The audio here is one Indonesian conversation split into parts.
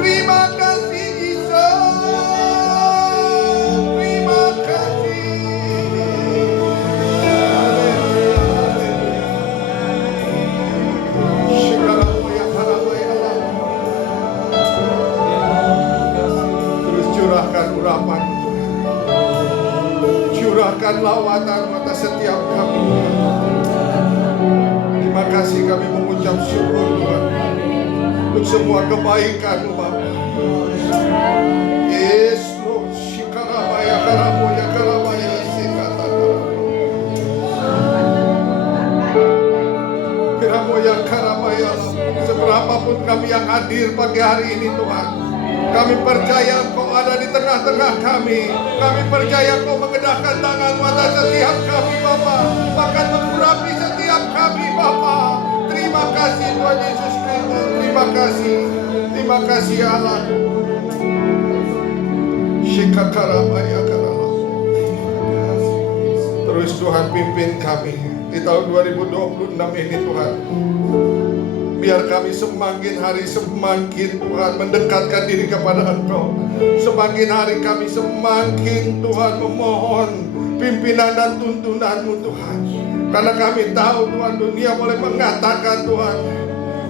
Terima kasih Yesus. Terima kasih. Terus curahkan urapan Tuhan. Curahkan lawatan atas setiap kami. Terima kasih kami mengucap syukur Tuhan untuk semua kebaikan-Mu Bapa. Yes Lord, shikarabaya karamoya karabaya sikata karamoya karabaya. Seberapapun kami yang hadir pagi hari ini Tuhan, kami percaya Engkau ada di tengah-tengah kami. Kami percaya Engkau mengendahkan tangan-Mu atas setiap kami Bapa, bahkan mengurapi setiap kami Bapa. Terima kasih Tuhan Yesus Kristus. Terima kasih. Terima kasih ya Allah. Terus Tuhan pimpin kami di tahun 2026 ini Tuhan. Biar kami semakin hari semakin Tuhan mendekatkan diri kepada Engkau. Semakin hari kami semakin Tuhan memohon pimpinan dan tuntunan-Mu Tuhan. Karena kami tahu Tuhan, dunia boleh mengatakan Tuhan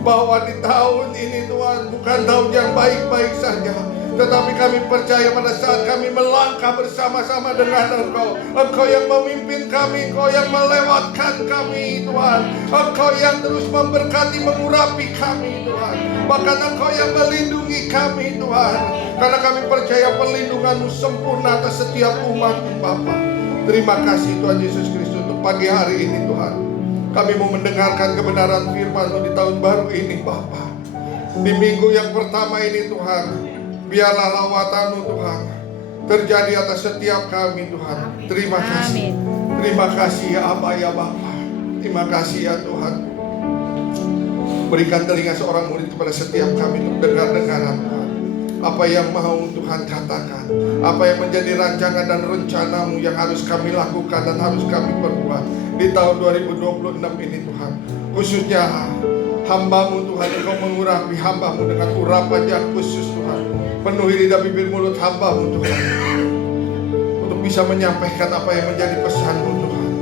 bahwa di tahun ini Tuhan bukan tahun yang baik-baik saja. Tetapi kami percaya pada saat kami melangkah bersama-sama dengan Engkau, Engkau yang memimpin kami, Engkau yang melewatkan kami Tuhan. Engkau yang terus memberkati, mengurapi kami Tuhan. Bahkan Engkau yang melindungi kami Tuhan. Karena kami percaya perlindungan-Mu sempurna atas setiap umat-Mu Bapa. Terima kasih Tuhan Yesus Kristus untuk pagi hari ini Tuhan. Kami mau mendengarkan kebenaran firman-Mu di tahun baru ini Bapa. Di minggu yang pertama ini Tuhan, biarlah lawatan-Mu Tuhan terjadi atas setiap kami Tuhan. Terima kasih. Terima kasih ya Aba ya Bapa. Terima kasih ya Tuhan. Berikan telinga seorang murid kepada setiap kami untuk dengar-dengaran Tuhan. Apa yang mau Tuhan katakan, apa yang menjadi rancangan dan rencana-Mu yang harus kami lakukan dan harus kami perbuat di tahun 2026 ini Tuhan. Khususnya hamba-Mu Tuhan, Engkau mengurapi hamba-Mu dengan urapan yang khusus Tuhan. Penuhi lidah bibir mulut hamba-Mu Tuhan, untuk bisa menyampaikan apa yang menjadi pesan-Mu Tuhan.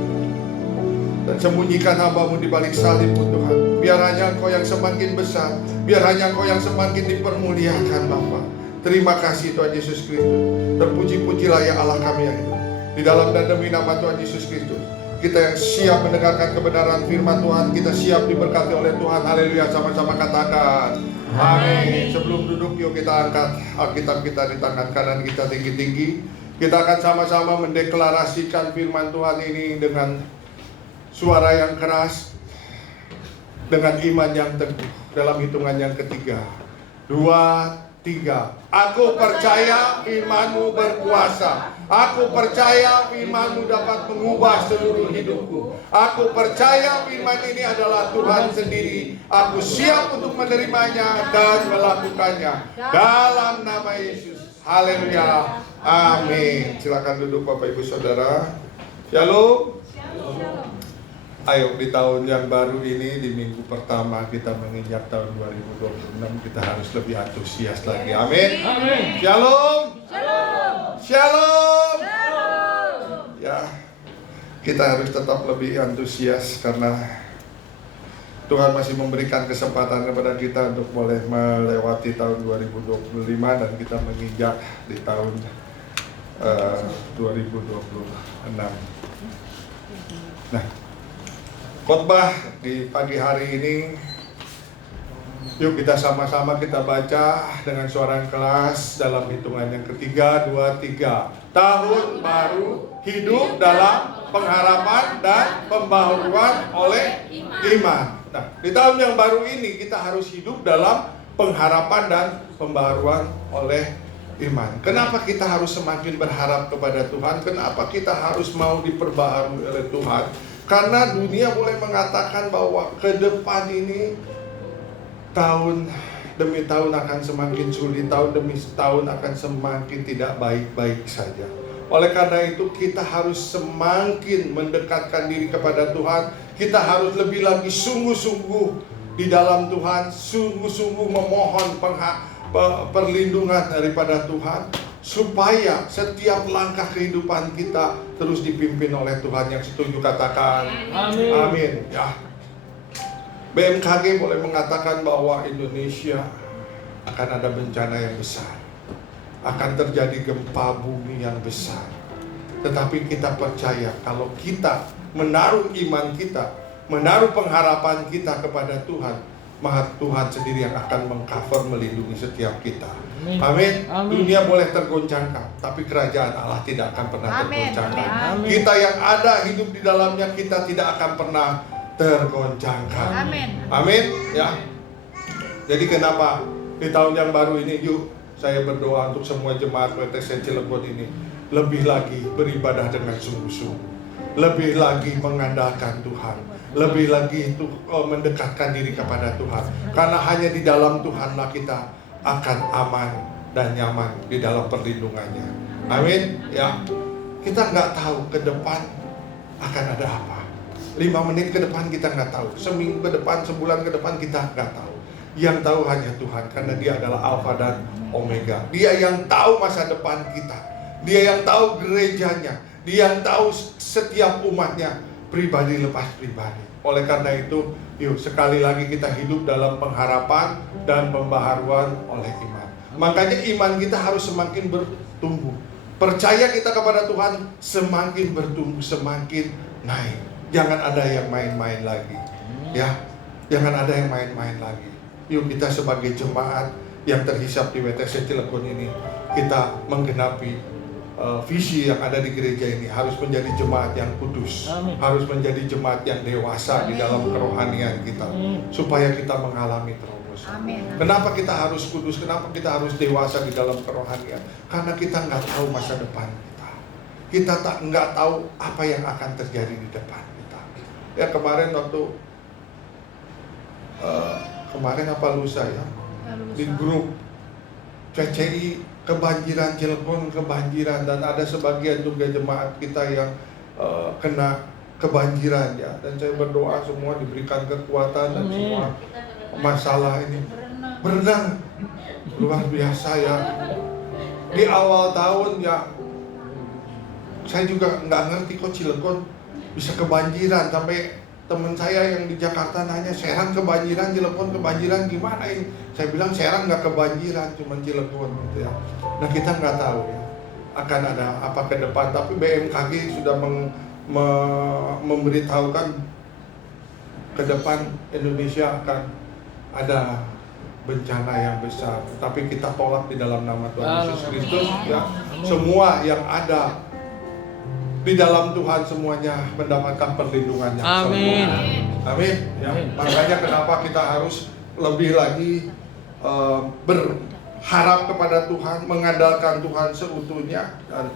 Dan sembunyikan hamba-Mu di balik salib-Mu Tuhan. Biar hanya Engkau yang semakin besar, biar hanya Engkau yang semakin dipermuliakan Bapa. Terima kasih Tuhan Yesus Kristus. Terpuji-pujilah ya Allah kami yang hidup. Di dalam dan demi nama Tuhan Yesus Kristus, kita yang siap mendengarkan kebenaran firman Tuhan, kita siap diberkati oleh Tuhan. Haleluya, sama-sama katakan amin. Sebelum duduk, yuk kita angkat Alkitab kita di tangan kanan kita tinggi-tinggi. Kita akan sama-sama mendeklarasikan firman Tuhan ini dengan suara yang keras, dengan iman yang teguh. Dalam hitungan yang ketiga, 2, 3. Aku percaya firman-Mu berkuasa. Aku percaya firman-Mu dapat mengubah seluruh hidupku. Aku percaya firman ini adalah Tuhan sendiri. Aku siap untuk menerimanya dan melakukannya. Dalam nama Yesus. Haleluya. Amin. Silakan duduk Bapak Ibu Saudara. Shalom. Ayo di tahun yang baru ini, di minggu pertama kita menginjak tahun 2026, kita harus lebih antusias lagi. Amin. Amin. Shalom. Shalom. Shalom. Ya, kita harus tetap lebih antusias karena Tuhan masih memberikan kesempatan kepada kita untuk boleh melewati tahun 2025 dan kita menginjak di tahun 2026. Nah, khotbah di pagi hari ini, yuk kita sama-sama kita baca dengan suara yang keras dalam hitungan yang ketiga, 2, 3. Tahun baru hidup dalam pengharapan dan pembaharuan oleh iman. Nah, di tahun yang baru ini kita harus hidup dalam pengharapan dan pembaharuan oleh iman. Kenapa kita harus semakin berharap kepada Tuhan? Kenapa kita harus mau diperbaharui oleh Tuhan? Karena dunia boleh mengatakan bahwa ke depan ini tahun demi tahun akan semakin sulit, tahun demi tahun akan semakin tidak baik-baik saja. Oleh karena itu kita harus semakin mendekatkan diri kepada Tuhan. Kita harus lebih lagi sungguh-sungguh di dalam Tuhan, sungguh-sungguh memohon perlindungan daripada Tuhan, supaya setiap langkah kehidupan kita terus dipimpin oleh Tuhan. Yang setuju katakan amin. Amin. Ya. BMKG boleh mengatakan bahwa Indonesia akan ada bencana yang besar, akan terjadi gempa bumi yang besar. Tetapi kita percaya kalau kita menaruh iman kita, menaruh pengharapan kita kepada Tuhan, maka Tuhan sendiri yang akan mengcover, melindungi setiap kita. Amin. Dunia boleh tergoncangkan, tapi kerajaan Allah tidak akan pernah tergoncangkan. Kita yang ada hidup di dalamnya, kita tidak akan pernah tergoncangkan. Amin. Ya. Jadi kenapa di tahun yang baru ini, yuk saya berdoa untuk semua jemaat WTC Cilegon ini lebih lagi beribadah dengan sungguh-sungguh, lebih lagi mengandalkan Tuhan, lebih lagi itu mendekatkan diri kepada Tuhan. Karena hanya di dalam Tuhanlah kita akan aman dan nyaman di dalam perlindungannya. Amin. Ya, kita nggak tahu ke depan akan ada apa. 5 menit ke depan kita nggak tahu. Seminggu ke depan, sebulan ke depan kita nggak tahu. Yang tahu hanya Tuhan, karena Dia adalah Alfa dan Omega. Dia yang tahu masa depan kita. Dia yang tahu gerejanya. Dia yang tahu setiap umatnya, pribadi lepas pribadi. Oleh karena itu, yuk sekali lagi kita hidup dalam pengharapan dan pembaharuan oleh iman. Makanya iman kita harus semakin bertumbuh. Percaya kita kepada Tuhan semakin bertumbuh, semakin naik. Jangan ada yang main-main lagi. Ya, jangan ada yang main-main lagi. Yuk kita sebagai jemaat yang terhisap di WTC Cilegon ini, kita menggenapi visi yang ada di gereja ini. Harus menjadi jemaat yang kudus. Amin. Harus menjadi jemaat yang dewasa di dalam kerohanian kita, supaya kita mengalami terobosan. Kenapa kita harus kudus? Kenapa kita harus dewasa di dalam kerohanian? Karena kita nggak tahu masa depan kita. Kita nggak tahu apa yang akan terjadi di depan kita. Ya kemarin waktu kemarin apa lusa ya, di grup CCI kebanjiran, Cilegon kebanjiran, dan ada sebagian juga jemaat kita yang kena kebanjiran ya. Dan saya berdoa semua diberikan kekuatan dan semua masalah ini berenang luar biasa ya. Di awal tahun ya, saya juga nggak ngerti kok Cilegon bisa kebanjiran. Sampai teman saya yang di Jakarta nanya, Serang kebanjiran, Cilegon kebanjiran, gimana ini? Saya bilang Serang nggak kebanjiran, cuma Cilegon gitu ya. Nah kita nggak tahu ya akan ada apa ke depan, tapi BMKG sudah memberitahukan ke depan Indonesia akan ada bencana yang besar. Tapi kita tolak di dalam nama Tuhan Yesus Kristus ya. Semua yang ada di dalam Tuhan semuanya mendapatkan perlindungan yang amin. Amin. Ya. Makanya kenapa kita harus lebih lagi berharap kepada Tuhan, mengandalkan Tuhan seutuhnya, dan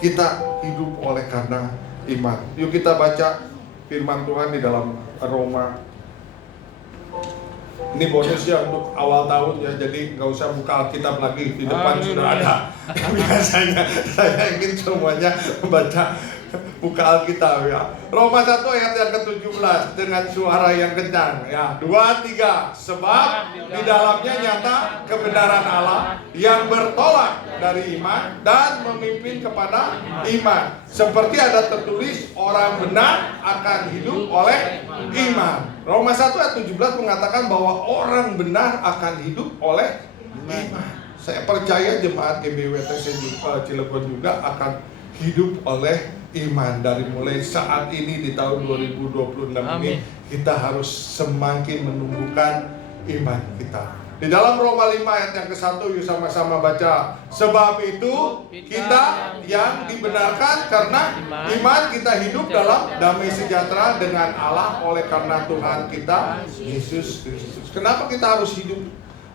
kita hidup oleh karena iman. Yuk kita baca firman Tuhan di dalam Roma. Ini bonus ya untuk awal tahun ya, jadi nggak usah buka Alkitab lagi, di depan sudah ada. Biasanya saya ingin semuanya membaca buka Alkitab ya. Roma 1 ayat yang ke-17 dengan suara yang kencang ya. 2, 3. Sebab di dalamnya nyata kebenaran Allah yang bertolak dari iman dan memimpin kepada iman. Seperti ada tertulis, orang benar akan hidup oleh iman. Roma 1 ayat 17 mengatakan bahwa orang benar akan hidup oleh iman. Saya percaya jemaat GBWTC Cilegon juga akan hidup oleh iman. Dari mulai saat ini di tahun 2026 ini, kita harus semakin menumbuhkan iman kita. Di dalam Roma 5 ayat yang ke-1, yuk sama-sama baca. Sebab itu kita yang dibenarkan karena iman, kita hidup dalam damai sejahtera dengan Allah oleh karena Tuhan kita Yesus Kristus. Kenapa kita harus hidup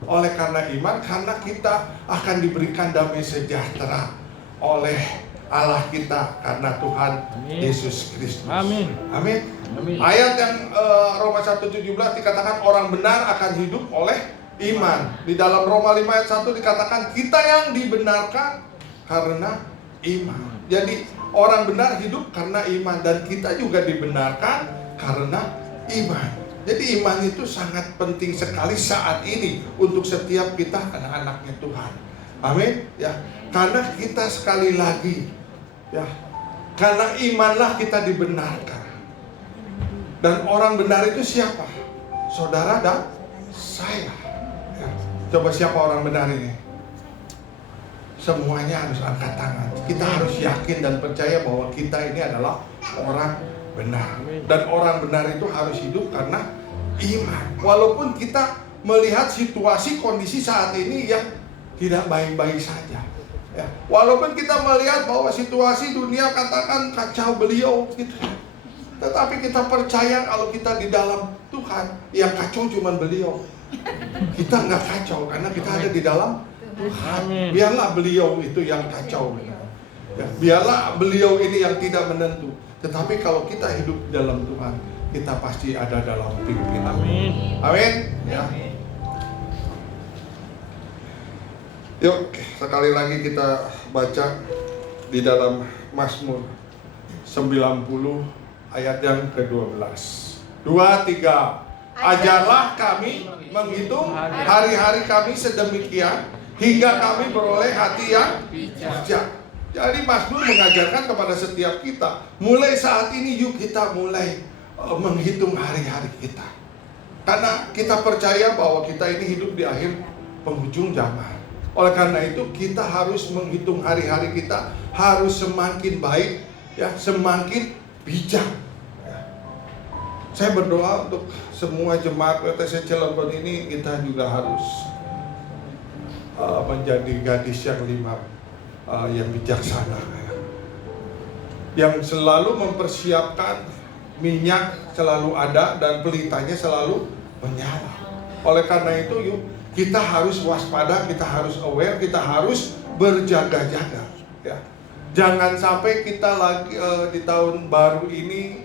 oleh karena iman? Karena kita akan diberikan damai sejahtera oleh Allah kita karena Tuhan Yesus Kristus. Amin. Amin. Ayat yang Roma 1:17 dikatakan orang benar akan hidup oleh iman. Di dalam Roma 5 ayat 1 dikatakan kita yang dibenarkan karena iman. Jadi orang benar hidup karena iman, dan kita juga dibenarkan karena iman. Jadi iman itu sangat penting sekali saat ini untuk setiap kita anak-anaknya Tuhan. Amin. Ya, karena kita sekali lagi, ya, karena imanlah kita dibenarkan. Dan orang benar itu siapa? Saudara dan saya. Ya. Coba siapa orang benar ini? Semuanya harus angkat tangan. Kita harus yakin dan percaya bahwa kita ini adalah orang benar. Dan orang benar itu harus hidup karena iman. Walaupun kita melihat situasi kondisi saat ini yang tidak baik-baik saja, ya. Walaupun kita melihat bahwa situasi dunia katakan kacau beliau gitu, tetapi kita percaya kalau kita di dalam Tuhan, yang kacau cuma beliau. Kita nggak kacau karena kita ada di dalam Tuhan. Biarlah beliau itu yang kacau, ya. Biarlah beliau ini yang tidak menentu. Tetapi kalau kita hidup dalam Tuhan, kita pasti ada dalam pimpinan. Amin. Amin. Ya. Yuk, sekali lagi kita baca di dalam Mazmur 90 ayat yang ke-12. 2-3. Ajarlah kami menghitung hari-hari kami sedemikian hingga kami beroleh hati yang bijak. Jadi Mazmur mengajarkan kepada setiap kita, mulai saat ini yuk kita mulai menghitung hari-hari kita. Karena kita percaya bahwa kita ini hidup di akhir penghujung zaman. Oleh karena itu kita harus menghitung hari-hari kita, harus semakin baik, ya, semakin bijak. Ya. Saya berdoa untuk semua jemaat PTC Cilegon ini, kita juga harus menjadi gadis yang yang bijaksana, ya. Yang selalu mempersiapkan minyak selalu ada dan pelitanya selalu menyala. Oleh karena itu yuk kita harus waspada, kita harus aware, kita harus berjaga-jaga, ya. Jangan sampai kita lagi di tahun baru ini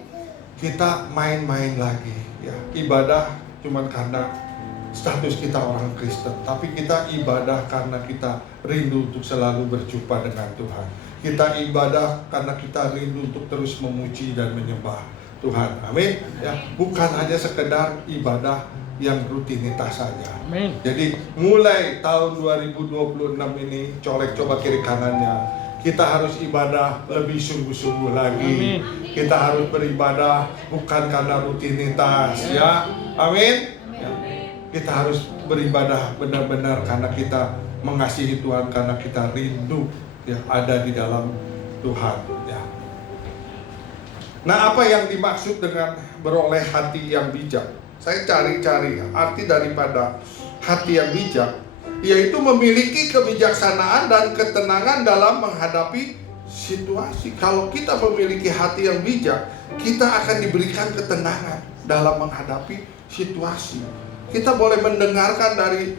kita main-main lagi, ya. Ibadah cuman karena status kita orang Kristen, tapi kita ibadah karena kita rindu untuk selalu berjumpa dengan Tuhan. Kita ibadah karena kita rindu untuk terus memuji dan menyembah Tuhan. Amin. Ya, bukan hanya sekedar ibadah yang rutinitas saja. Amin. Jadi mulai tahun 2026 ini, colek coba kiri kanannya, kita harus ibadah lebih sungguh-sungguh lagi. Amin. Kita harus beribadah bukan karena rutinitas, ya. Amin. Ya. Kita harus beribadah benar-benar karena kita mengasihi Tuhan, karena kita rindu, ya, ada di dalam Tuhan, ya. Nah, apa yang dimaksud dengan beroleh hati yang bijak? Saya cari-cari arti daripada hati yang bijak, yaitu memiliki kebijaksanaan dan ketenangan dalam menghadapi situasi. Kalau kita memiliki hati yang bijak, kita akan diberikan ketenangan dalam menghadapi situasi. Kita boleh mendengarkan dari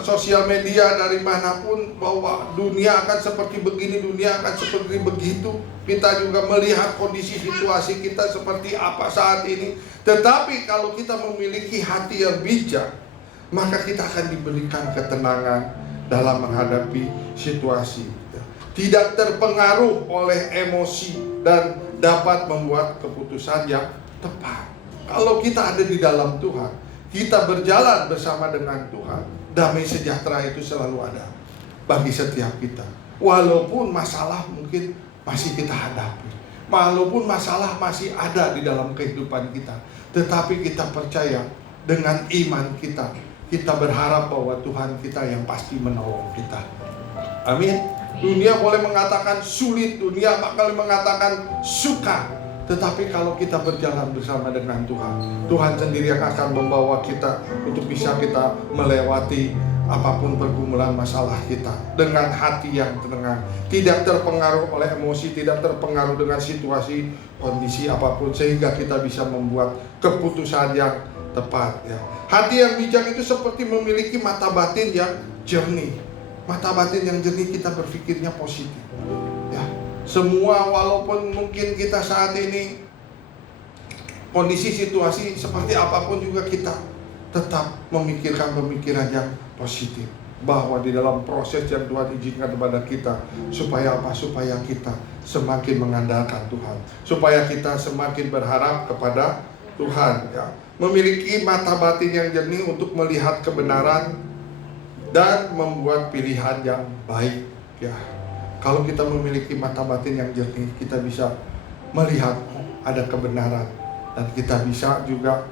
sosial media, dari manapun, bahwa dunia akan seperti begini, dunia akan seperti begitu. Kita juga melihat kondisi situasi kita seperti apa saat ini. Tetapi kalau kita memiliki hati yang bijak, maka kita akan diberikan ketenangan dalam menghadapi situasi. Tidak terpengaruh oleh emosi dan dapat membuat keputusan yang tepat. Kalau kita ada di dalam Tuhan, kita berjalan bersama dengan Tuhan, damai sejahtera itu selalu ada bagi setiap kita. Walaupun masalah mungkin masih kita hadapi, walaupun masalah masih ada di dalam kehidupan kita, tetapi kita percaya dengan iman kita, kita berharap bahwa Tuhan kita yang pasti menolong kita. Amin. Dunia boleh mengatakan sulit, dunia bakal mengatakan suka, tetapi kalau kita berjalan bersama dengan Tuhan, Tuhan sendiri yang akan membawa kita untuk bisa kita melewati apapun pergumulan masalah kita dengan hati yang tenang, tidak terpengaruh oleh emosi, tidak terpengaruh dengan situasi kondisi apapun, sehingga kita bisa membuat keputusan yang tepat, ya. Hati yang bijak itu seperti memiliki mata batin yang jernih. Mata batin yang jernih, kita berpikirnya positif, ya. Semua, walaupun mungkin kita saat ini kondisi situasi seperti apapun, juga kita tetap memikirkan pemikiran yang positif, bahwa di dalam proses yang Tuhan izinkan kepada kita, supaya apa? Supaya kita semakin mengandalkan Tuhan, supaya kita semakin berharap kepada Tuhan, ya. Memiliki mata batin yang jernih untuk melihat kebenaran dan membuat pilihan yang baik, ya. Kalau kita memiliki mata batin yang jernih, kita bisa melihat ada kebenaran dan kita bisa juga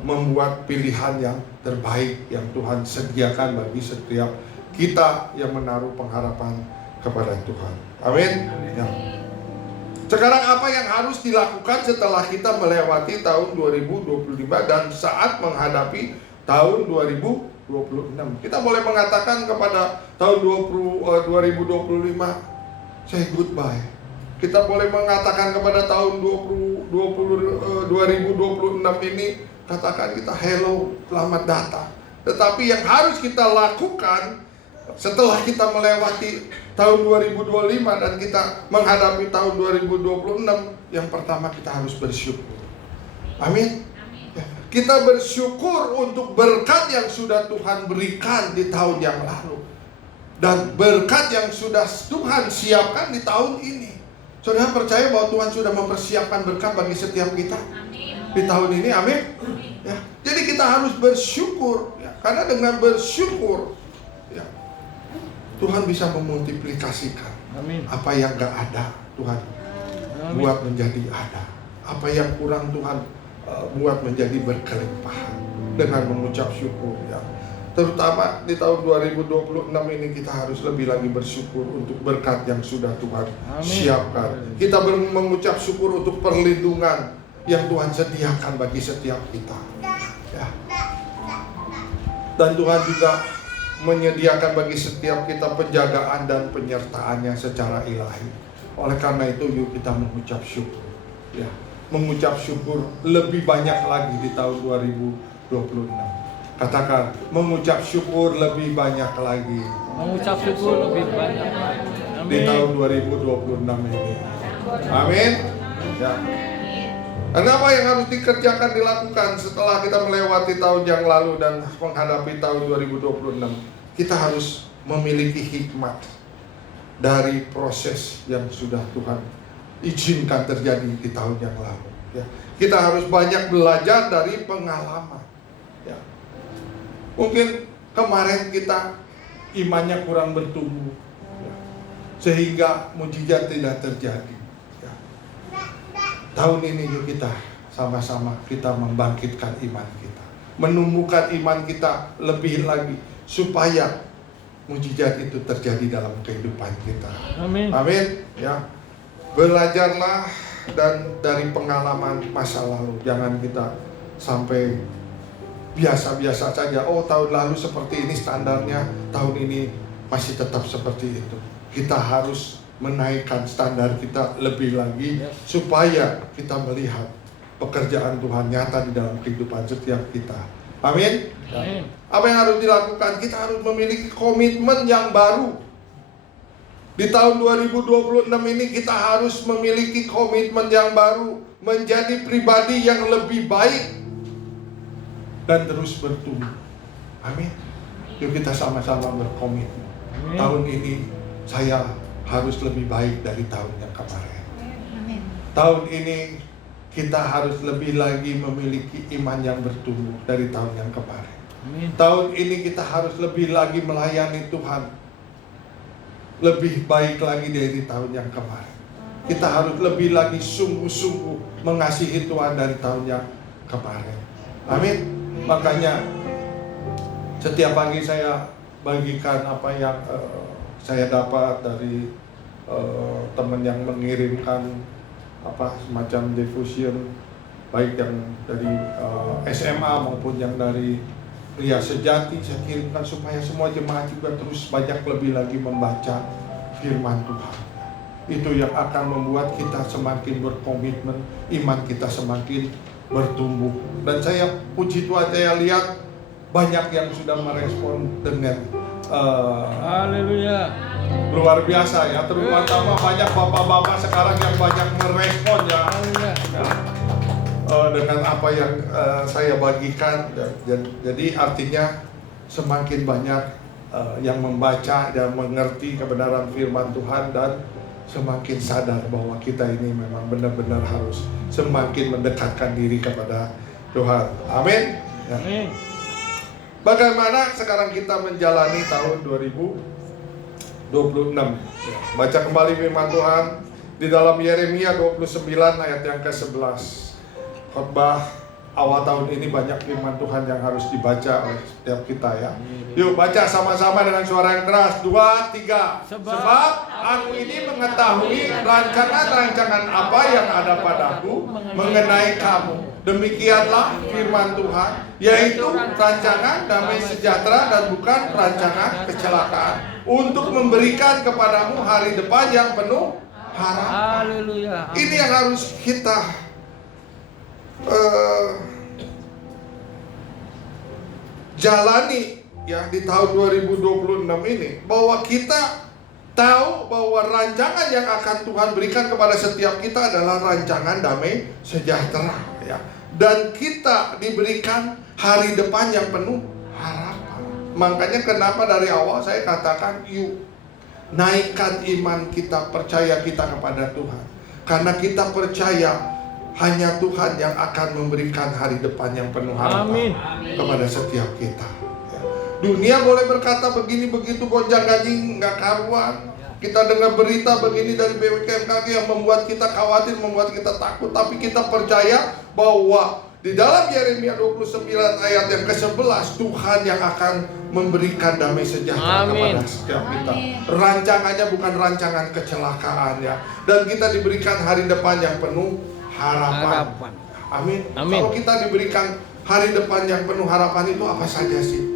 membuat pilihan yang terbaik yang Tuhan sediakan bagi setiap kita yang menaruh pengharapan kepada Tuhan. Amin. Ya. Sekarang apa yang harus dilakukan setelah kita melewati tahun 2025 dan saat menghadapi tahun 2026? Kita boleh mengatakan kepada tahun 2025, say goodbye. Kita boleh mengatakan kepada tahun 2026 ini, katakan kita hello, selamat datang. Tetapi yang harus kita lakukan setelah kita melewati tahun 2025 dan kita menghadapi tahun 2026, yang pertama kita harus bersyukur. Amin. Kita bersyukur untuk berkat yang sudah Tuhan berikan di tahun yang lalu dan berkat yang sudah Tuhan siapkan di tahun ini. Saudara percaya bahwa Tuhan sudah mempersiapkan berkat bagi setiap kita di tahun ini, amin. Ya, jadi kita harus bersyukur, ya, karena dengan bersyukur, ya, Tuhan bisa memultiplikasikan apa yang gak ada, Tuhan buat menjadi ada. Apa yang kurang, Tuhan buat menjadi berkelimpahan dengan mengucap syukur, ya. Terutama di tahun 2026 ini kita harus lebih lagi bersyukur untuk berkat yang sudah Tuhan siapkan. Kita mengucap syukur untuk perlindungan yang Tuhan sediakan bagi setiap kita, ya. Dan Tuhan juga menyediakan bagi setiap kita penjagaan dan penyertaannya secara ilahi. Oleh karena itu, yuk kita mengucap syukur, ya. Mengucap syukur lebih banyak lagi di tahun 2026. Katakan, mengucap syukur lebih banyak lagi. Mengucap syukur lebih banyak lagi. Di tahun 2026 ini. Amin. Ya. Dan apa yang harus dikerjakan, dilakukan setelah kita melewati tahun yang lalu dan menghadapi tahun 2026? Kita harus memiliki hikmat dari proses yang sudah Tuhan izinkan terjadi di tahun yang lalu, ya. Kita harus banyak belajar dari pengalaman, ya. Mungkin kemarin kita imannya kurang bertumbuh, ya, sehingga mujizat tidak terjadi, ya. Tahun ini yuk kita sama-sama kita membangkitkan iman kita, menumbuhkan iman kita lebih lagi supaya mujizat itu terjadi dalam kehidupan kita. Amin. Amin, ya. Belajarlah dan dari pengalaman masa lalu. Jangan kita sampai biasa-biasa saja. Oh, tahun lalu seperti ini standarnya, tahun ini masih tetap seperti itu. Kita harus menaikkan standar kita lebih lagi, supaya kita melihat pekerjaan Tuhan nyata di dalam kehidupan setiap kita. Amin. Amin. Apa yang harus dilakukan? Kita harus memiliki komitmen yang baru. Di tahun 2026 ini kita harus memiliki komitmen yang baru, menjadi pribadi yang lebih baik dan terus bertumbuh. Amin. Yuk kita sama-sama berkomitmen. Amin. Tahun ini saya harus lebih baik dari tahun yang kemarin. Amin. Tahun ini kita harus lebih lagi memiliki iman yang bertumbuh dari tahun yang kemarin. Amin. Tahun ini kita harus lebih lagi melayani Tuhan lebih baik lagi dari tahun yang kemarin. Kita harus lebih lagi sungguh-sungguh mengasihi Tuhan dari tahun yang kemarin. Amin. Makanya setiap pagi saya bagikan apa yang saya dapat dari teman yang mengirimkan apa semacam devotion, baik yang dari SMA maupun yang dari Pria Sejati, saya kirimkan supaya semua jemaat juga terus banyak lebih lagi membaca firman Tuhan. Itu yang akan membuat kita semakin berkomitmen, iman kita semakin bertumbuh. Dan saya puji Tuhan, saya lihat banyak yang sudah merespon dengan Haleluya. luar biasa, ya. Terutama banyak bapak-bapak sekarang yang banyak merespon, ya. Haleluya. Dengan apa yang saya bagikan, jadi artinya semakin banyak yang membaca dan mengerti kebenaran firman Tuhan, dan semakin sadar bahwa kita ini memang benar-benar harus semakin mendekatkan diri kepada Tuhan. Amin. Ya. Amin. Bagaimana sekarang kita menjalani tahun 2026? Ya. Baca kembali firman Tuhan di dalam Yeremia 29 ayat yang ke-11. Khotbah awal tahun ini banyak firman Tuhan yang harus dibaca oleh setiap kita ya. Yuk baca sama-sama dengan suara yang keras. 2, 3. Sebab aku ini mengetahui rancangan-rancangan apa yang ada padaku mengenai kamu. Demikianlah firman Tuhan, yaitu rancangan damai sejahtera dan bukan rancangan kecelakaan, untuk memberikan kepadamu hari depan yang penuh harapan. Haleluya. Ini yang harus kita jalani ya di tahun 2026 ini, bahwa kita tahu bahwa rancangan yang akan Tuhan berikan kepada setiap kita adalah rancangan damai sejahtera ya. Dan kita diberikan hari depan yang penuh harapan. Makanya kenapa dari awal saya katakan yuk naikkan iman kita, percaya kita kepada Tuhan. Karena kita percaya hanya Tuhan yang akan memberikan hari depan yang penuh harapan. Amin. Kepada setiap kita ya. Dunia boleh berkata begini begitu, gonjang-ganjing nggak karuan. Kita dengar berita begini dari BMKG yang membuat kita khawatir, membuat kita takut. Tapi kita percaya bahwa di dalam Yeremia 29 ayat yang ke-11, Tuhan yang akan memberikan damai sejahtera kepada setiap kita. Rancangannya bukan rancangan kecelakaan ya. Dan kita diberikan hari depan yang penuh harapan. Amin. Amin. Kalau kita diberikan hari depan yang penuh harapan itu apa saja sih?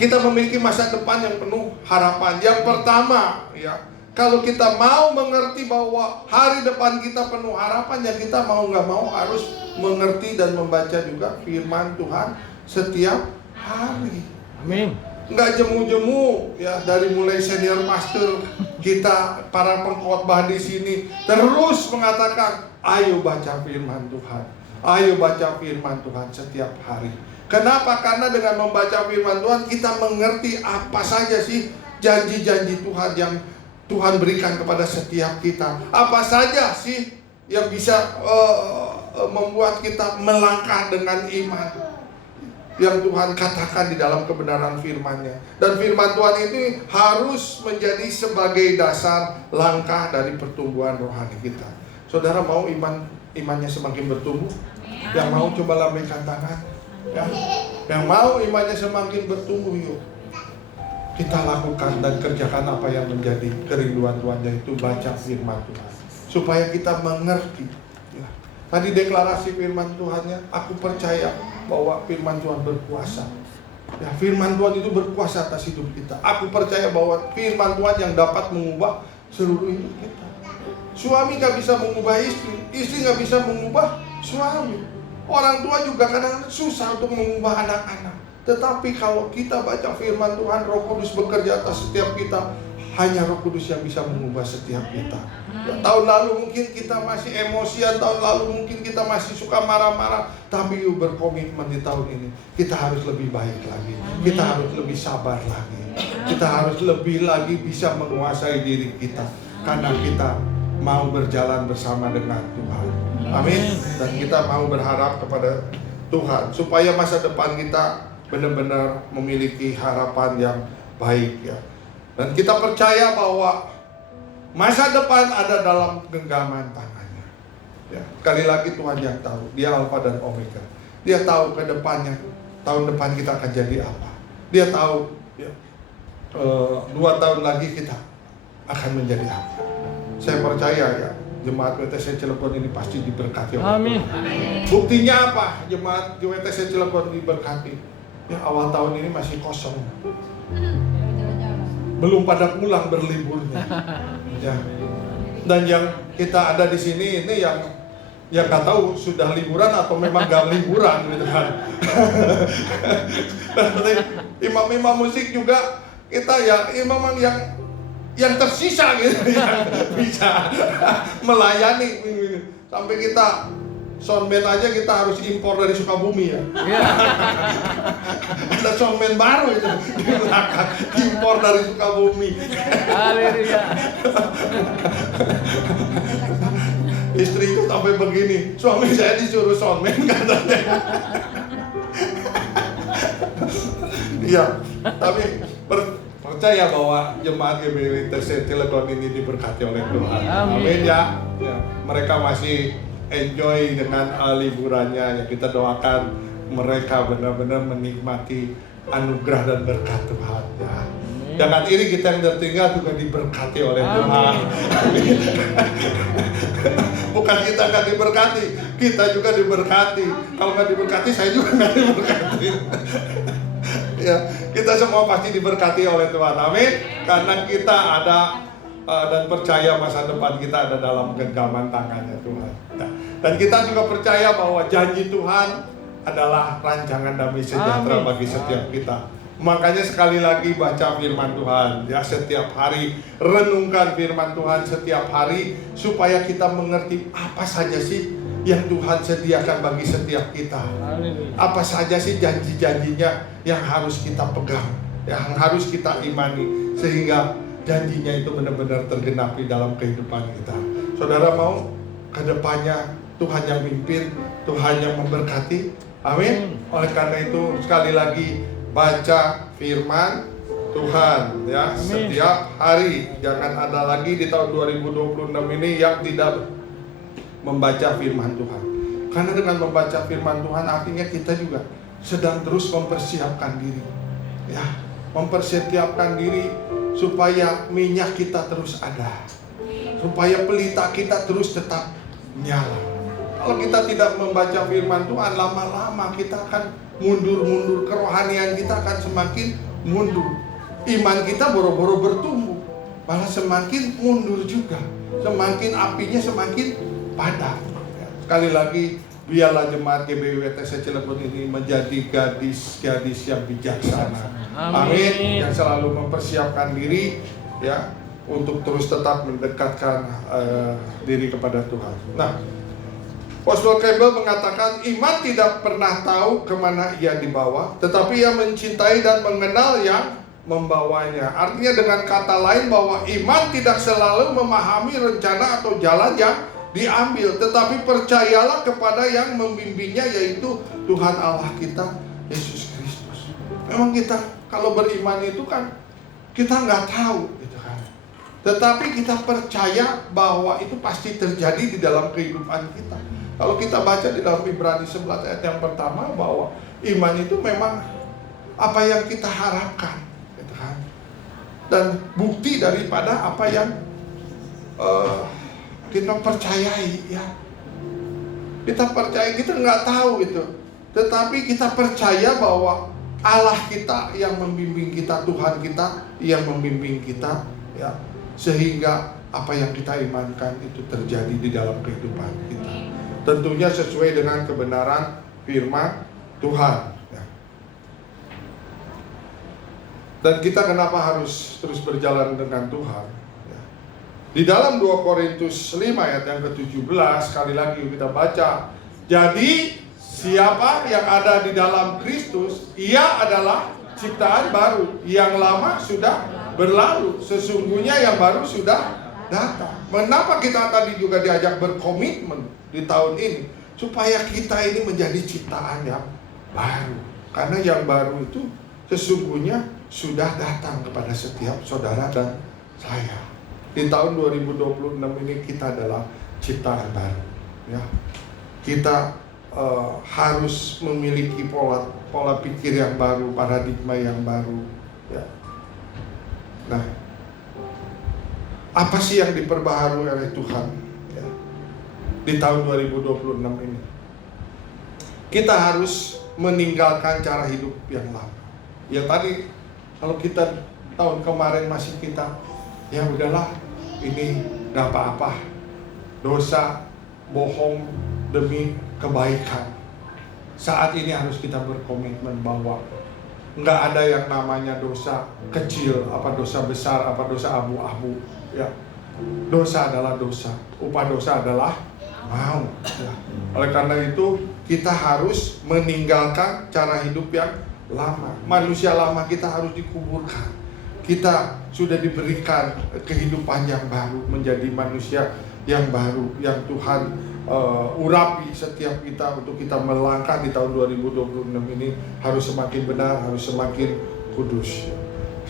Kita memiliki masa depan yang penuh harapan. Yang pertama, ya, kalau kita mau mengerti bahwa hari depan kita penuh harapan, ya kita mau nggak mau harus mengerti dan membaca juga firman Tuhan setiap hari. Amin. Nggak jemu-jemu, ya, dari mulai senior pastor kita, para pengkhotbah di sini terus mengatakan, ayo baca firman Tuhan, ayo baca firman Tuhan setiap hari. Kenapa? Karena dengan membaca firman Tuhan kita mengerti apa saja sih janji-janji Tuhan yang Tuhan berikan kepada setiap kita. Apa saja sih yang bisa membuat kita melangkah dengan iman yang Tuhan katakan di dalam kebenaran firman-Nya. Dan firman Tuhan itu harus menjadi sebagai dasar langkah dari pertumbuhan rohani kita. Saudara mau imannya semakin bertumbuh? Yang mau coba lambaikan tangan. Ya, yang mau imannya semakin bertumbuh, yuk kita lakukan dan kerjakan apa yang menjadi kerinduan Tuhan, yaitu baca firman Tuhan supaya kita mengerti ya. Tadi deklarasi firman Tuhannya, aku percaya bahwa firman Tuhan berkuasa ya. Firman Tuhan itu berkuasa atas hidup kita. Aku percaya bahwa firman Tuhan yang dapat mengubah seluruh hidup kita. Suami gak bisa mengubah istri, istri gak bisa mengubah suami. Orang tua juga kadang-kadang susah untuk mengubah anak-anak. Tetapi kalau kita baca firman Tuhan, Roh Kudus bekerja atas setiap kita. Hanya Roh Kudus yang bisa mengubah setiap kita ya, tahun lalu mungkin kita masih emosian, tahun lalu mungkin kita masih suka marah-marah. Tapi yuk berkomitmen di tahun ini kita harus lebih baik lagi, kita harus lebih sabar lagi, kita harus lebih lagi bisa menguasai diri kita. Karena kita mau berjalan bersama dengan Tuhan. Amin. Dan kita mau berharap kepada Tuhan supaya masa depan kita benar-benar memiliki harapan yang baik ya. Dan kita percaya bahwa masa depan ada dalam genggaman tangannya ya. Sekali lagi Tuhan yang tahu, Dia Alfa dan Omega. Dia tahu ke depannya, tahun depan kita akan jadi apa. Dia tahu ya, 2 tahun lagi kita akan menjadi apa. Saya percaya ya, Jemaat WTC Cilegon ini pasti diberkati. Amin. Buktinya apa? Jemaat WTC Cilegon diberkati. Ya, awal tahun ini masih kosong. Belum pada pulang berliburnya. Ya. Dan yang kita ada di sini ini yang nggak tahu sudah liburan atau memang nggak liburan gitu kan. Imam-imam musik juga kita ya memang yang tersisa gitu yang bisa melayani sampai kita soundband aja kita harus impor dari Sukabumi ya. Ada soundman baru itu di belakang, impor dari Sukabumi. Haleluya. Istriku sampai begini, suami saya disuruh soundman katanya. Iya, tapi percaya bahwa jemaat GBW TC Cilegon ini diberkati oleh Tuhan. Amin ya. Mereka masih enjoy dengan liburannya. Ya, kita doakan mereka benar-benar menikmati anugerah dan berkat Tuhan. Ya. Jangan iri, kita yang tertinggal juga diberkati oleh Tuhan. Bukan kita nggak diberkati, kita juga diberkati. Kalau nggak diberkati, saya juga nggak diberkati. Ya, kita semua pasti diberkati oleh Tuhan, amin. Karena kita ada dan percaya masa depan kita ada dalam genggaman tangannya Tuhan. Dan kita juga percaya bahwa janji Tuhan adalah rancangan damai sejahtera bagi setiap kita. Makanya sekali lagi baca firman Tuhan ya, setiap hari renungkan firman Tuhan setiap hari supaya kita mengerti apa saja sih yang Tuhan sediakan bagi setiap kita. Apa saja sih janji-janjinya yang harus kita pegang, yang harus kita imani, sehingga janjinya itu benar-benar tergenapi dalam kehidupan kita. Saudara mau ke depannya Tuhan yang mimpin, Tuhan yang memberkati, amin. Oleh karena itu sekali lagi baca firman Tuhan ya, amin. Setiap hari. Jangan ada lagi di tahun 2026 ini yang tidak membaca firman Tuhan. Karena dengan membaca firman Tuhan artinya kita juga sedang terus mempersiapkan diri. Ya, mempersiapkan diri supaya minyak kita terus ada. Supaya pelita kita terus tetap nyala. Kalau kita tidak membaca firman Tuhan, lama-lama kita akan mundur-mundur, kerohanian kita akan semakin mundur. Iman kita boro-boro bertumbuh, malah semakin mundur juga. Semakin apinya semakin padam. Sekali lagi, biarlah jemaat GBW TC Cilegon ini menjadi gadis-gadis yang bijaksana. Amin. Yang selalu mempersiapkan diri ya untuk terus tetap mendekatkan diri kepada Tuhan. Nah, Apostle Campbell mengatakan iman tidak pernah tahu kemana ia dibawa, tetapi ia mencintai dan mengenal yang membawanya. Artinya dengan kata lain bahwa iman tidak selalu memahami rencana atau jalan yang diambil, tetapi percayalah kepada yang membimbingnya, yaitu Tuhan Allah kita, Yesus Kristus. Memang kita kalau beriman itu kan kita nggak tahu gitu kan, tetapi kita percaya bahwa itu pasti terjadi di dalam kehidupan kita. Kalau kita baca di dalam Ibrani 11 ayat yang pertama bahwa iman itu memang apa yang kita harapkan gitu kan, dan bukti daripada apa yang kita percayai ya. Kita percaya, kita nggak tahu itu, tetapi kita percaya bahwa Allah kita yang membimbing kita, Tuhan kita yang membimbing kita ya, sehingga apa yang kita imankan itu terjadi di dalam kehidupan kita. Tentunya sesuai dengan kebenaran firman Tuhan ya. Dan kita kenapa harus terus berjalan dengan Tuhan? Di dalam 2 Korintus 5 ayat yang ke-17 sekali lagi kita baca, jadi siapa yang ada di dalam Kristus, ia adalah ciptaan baru, yang lama sudah berlalu, sesungguhnya yang baru sudah datang. Mengapa kita tadi juga diajak berkomitmen di tahun ini, supaya kita ini menjadi ciptaan yang baru. Karena yang baru itu sesungguhnya sudah datang kepada setiap saudara dan saya. Di tahun 2026 ini kita adalah ciptaan baru ya. Kita harus memiliki pola pikir yang baru, paradigma yang baru ya. Nah, apa sih yang diperbaharui oleh Tuhan ya, di tahun 2026 ini? Kita harus meninggalkan cara hidup yang lama. Ya tadi kalau kita tahun kemarin masih kita, ya udahlah, ini gak apa-apa, dosa, bohong demi kebaikan. Saat ini harus kita berkomitmen bahwa gak ada yang namanya dosa kecil, apa dosa besar, apa dosa abu-abu ya. Dosa adalah dosa, upah dosa adalah maut ya. Oleh karena itu kita harus meninggalkan cara hidup yang lama. Manusia lama kita harus dikuburkan. Kita sudah diberikan kehidupan yang baru, menjadi manusia yang baru, yang Tuhan urapi setiap kita untuk kita melangkah di tahun 2026 ini harus semakin benar, harus semakin kudus.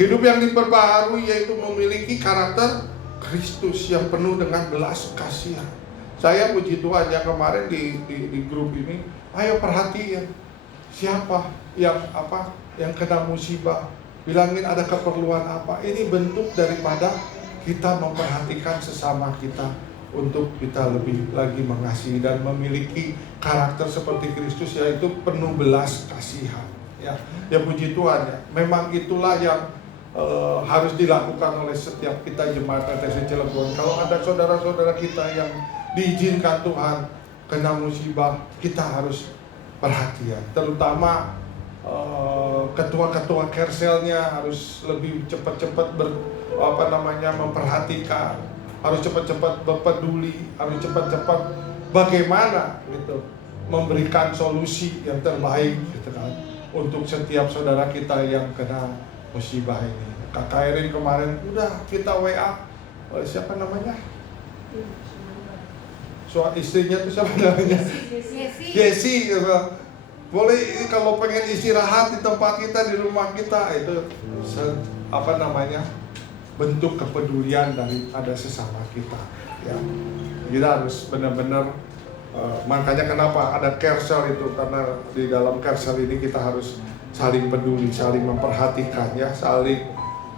Hidup yang diperbaharui yaitu memiliki karakter Kristus yang penuh dengan belas kasihan. Saya puji Tuhan yang kemarin di grup ini, ayo perhatiin siapa yang kena musibah, bilangin ada keperluan apa. Ini bentuk daripada kita memperhatikan sesama kita untuk kita lebih lagi mengasihi dan memiliki karakter seperti Kristus, yaitu penuh belas kasihan. Ya puji Tuhan ya. Memang itulah yang harus dilakukan oleh setiap kita jemaat PTC Cilegon. Kalau ada saudara-saudara kita yang diizinkan Tuhan kena musibah, kita harus perhatian. Terutama ketua-ketua kerselnya harus lebih cepat-cepat memperhatikan, harus cepat-cepat berpeduli, harus cepat-cepat bagaimana gitu memberikan solusi yang terbaik gitu kan untuk setiap saudara kita yang kena musibah ini. Kakak Erin kemarin udah kita WA siapa namanya? Istrinya tuh siapa namanya? Jesse. Boleh kalau pengen istirahat di tempat kita, di rumah kita, itu bentuk kepedulian daripada sesama kita. Ya, kita harus benar-benar makanya kenapa ada Kersel itu, karena di dalam Kersel ini kita harus saling peduli, saling memperhatikan ya, saling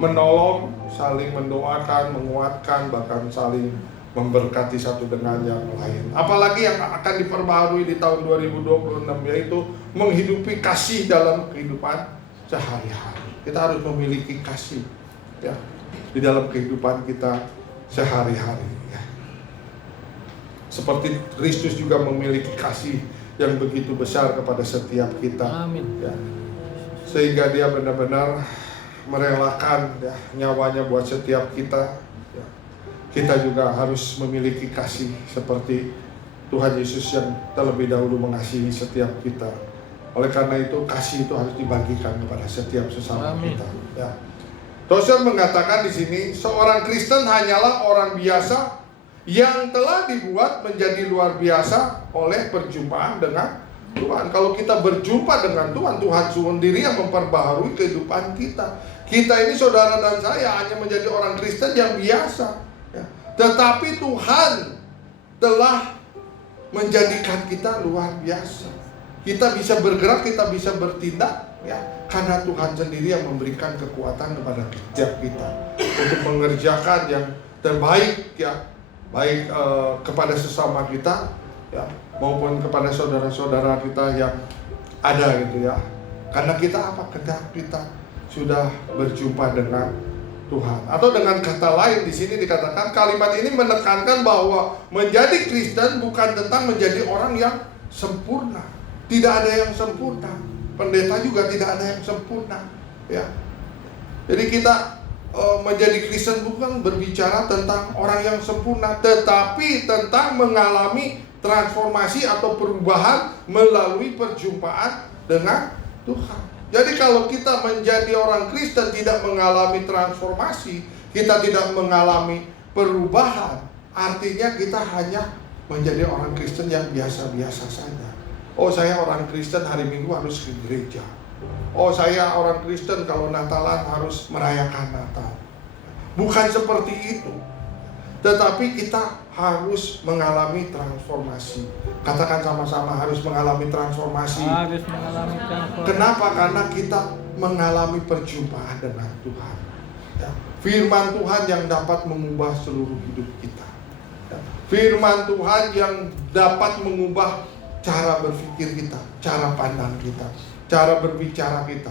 menolong, saling mendoakan, menguatkan, bahkan saling memberkati satu dengan yang lain. Apalagi yang akan diperbaharui di tahun 2026 yaitu menghidupi kasih dalam kehidupan sehari-hari. Kita harus memiliki kasih ya di dalam kehidupan kita sehari-hari ya. Seperti Kristus juga memiliki kasih yang begitu besar kepada setiap kita. Amin. Ya. Sehingga dia benar-benar merelakan ya, nyawanya buat setiap kita ya. Kita juga harus memiliki kasih seperti Tuhan Yesus yang terlebih dahulu mengasihi setiap kita. Oleh karena itu kasih itu harus dibagikan kepada setiap sesama kita ya. Tozer mengatakan di sini, seorang Kristen hanyalah orang biasa yang telah dibuat menjadi luar biasa oleh perjumpaan dengan Tuhan. Kalau kita berjumpa dengan Tuhan, Tuhan sendiri yang memperbaharui kehidupan kita. Kita ini saudara dan saya hanya menjadi orang Kristen yang biasa ya. Tetapi Tuhan telah menjadikan kita luar biasa. Kita bisa bergerak, kita bisa bertindak ya, karena Tuhan sendiri yang memberikan kekuatan kepada setiap kita untuk mengerjakan yang terbaik ya, baik kepada sesama kita ya, maupun kepada saudara-saudara kita yang ada gitu ya. Karena kita karena kita sudah berjumpa dengan Tuhan. Atau dengan kata lain di sini dikatakan, kalimat ini menekankan bahwa menjadi Kristen bukan tentang menjadi orang yang sempurna. Tidak ada yang sempurna. Pendeta juga tidak ada yang sempurna ya. Jadi kita menjadi Kristen bukan berbicara tentang orang yang sempurna, tetapi tentang mengalami transformasi atau perubahan melalui perjumpaan dengan Tuhan. Jadi kalau kita menjadi orang Kristen tidak mengalami transformasi, kita tidak mengalami perubahan, artinya kita hanya menjadi orang Kristen yang biasa-biasa saja. Oh, saya orang Kristen hari Minggu harus ke gereja. Oh, saya orang Kristen kalau Natalan harus merayakan Natal. Bukan seperti itu. Tetapi kita harus mengalami transformasi. Katakan sama-sama, harus mengalami transformasi. Harus mengalami transformasi. Kenapa? Karena kita mengalami perjumpaan dengan Tuhan ya. Firman Tuhan yang dapat mengubah seluruh hidup kita ya. Firman Tuhan yang dapat mengubah cara berpikir kita, cara pandang kita, cara berbicara kita,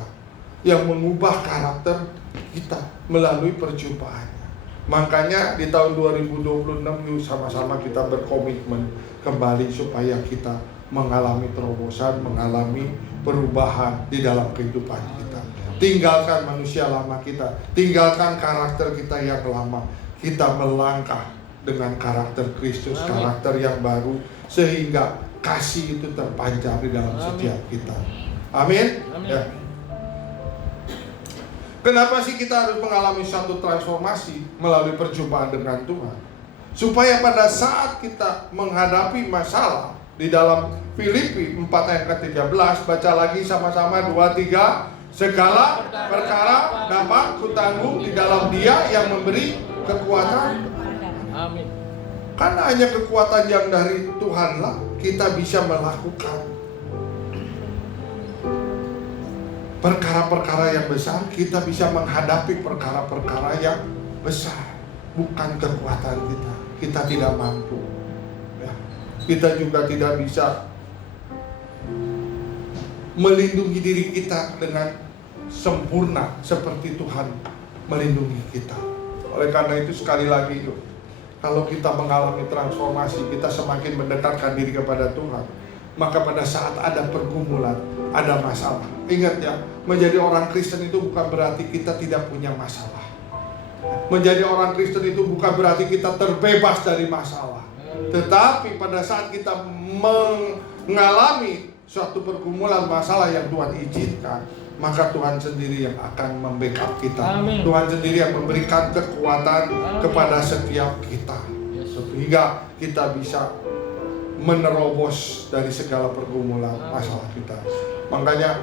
yang mengubah karakter kita melalui perjumpaannya. Makanya di tahun 2026 yuk sama-sama kita berkomitmen kembali supaya kita mengalami terobosan, mengalami perubahan di dalam kehidupan kita. Tinggalkan manusia lama kita, tinggalkan karakter kita yang lama. Kita melangkah dengan karakter Kristus, karakter yang baru, sehingga kasih itu terpancar di dalam setiap kita. Amin. Amin. Ya. Kenapa sih kita harus mengalami satu transformasi melalui perjumpaan dengan Tuhan? Supaya pada saat kita menghadapi masalah, di dalam Filipi 4 ayat ke-13, baca lagi sama-sama 2-3, segala perkara dapat kutanggung di dalam Dia yang memberi kekuatan. Amin. Karena hanya kekuatan yang dari Tuhanlah kita bisa melakukan perkara-perkara yang besar. Kita bisa menghadapi perkara-perkara yang besar. Bukan kekuatan kita. Kita tidak mampu ya. Kita juga tidak bisa melindungi diri kita dengan sempurna seperti Tuhan melindungi kita. Oleh karena itu sekali lagi, kalau kita mengalami transformasi, kita semakin mendekatkan diri kepada Tuhan. Maka pada saat ada pergumulan, ada masalah, ingat ya, menjadi orang Kristen itu bukan berarti kita tidak punya masalah. Menjadi orang Kristen itu bukan berarti kita terbebas dari masalah. Tetapi pada saat kita mengalami suatu pergumulan masalah yang Tuhan izinkan, maka Tuhan sendiri yang akan membackup kita. Amin. Tuhan sendiri yang memberikan kekuatan kepada setiap kita, sehingga kita bisa menerobos dari segala pergumulan masalah kita. Makanya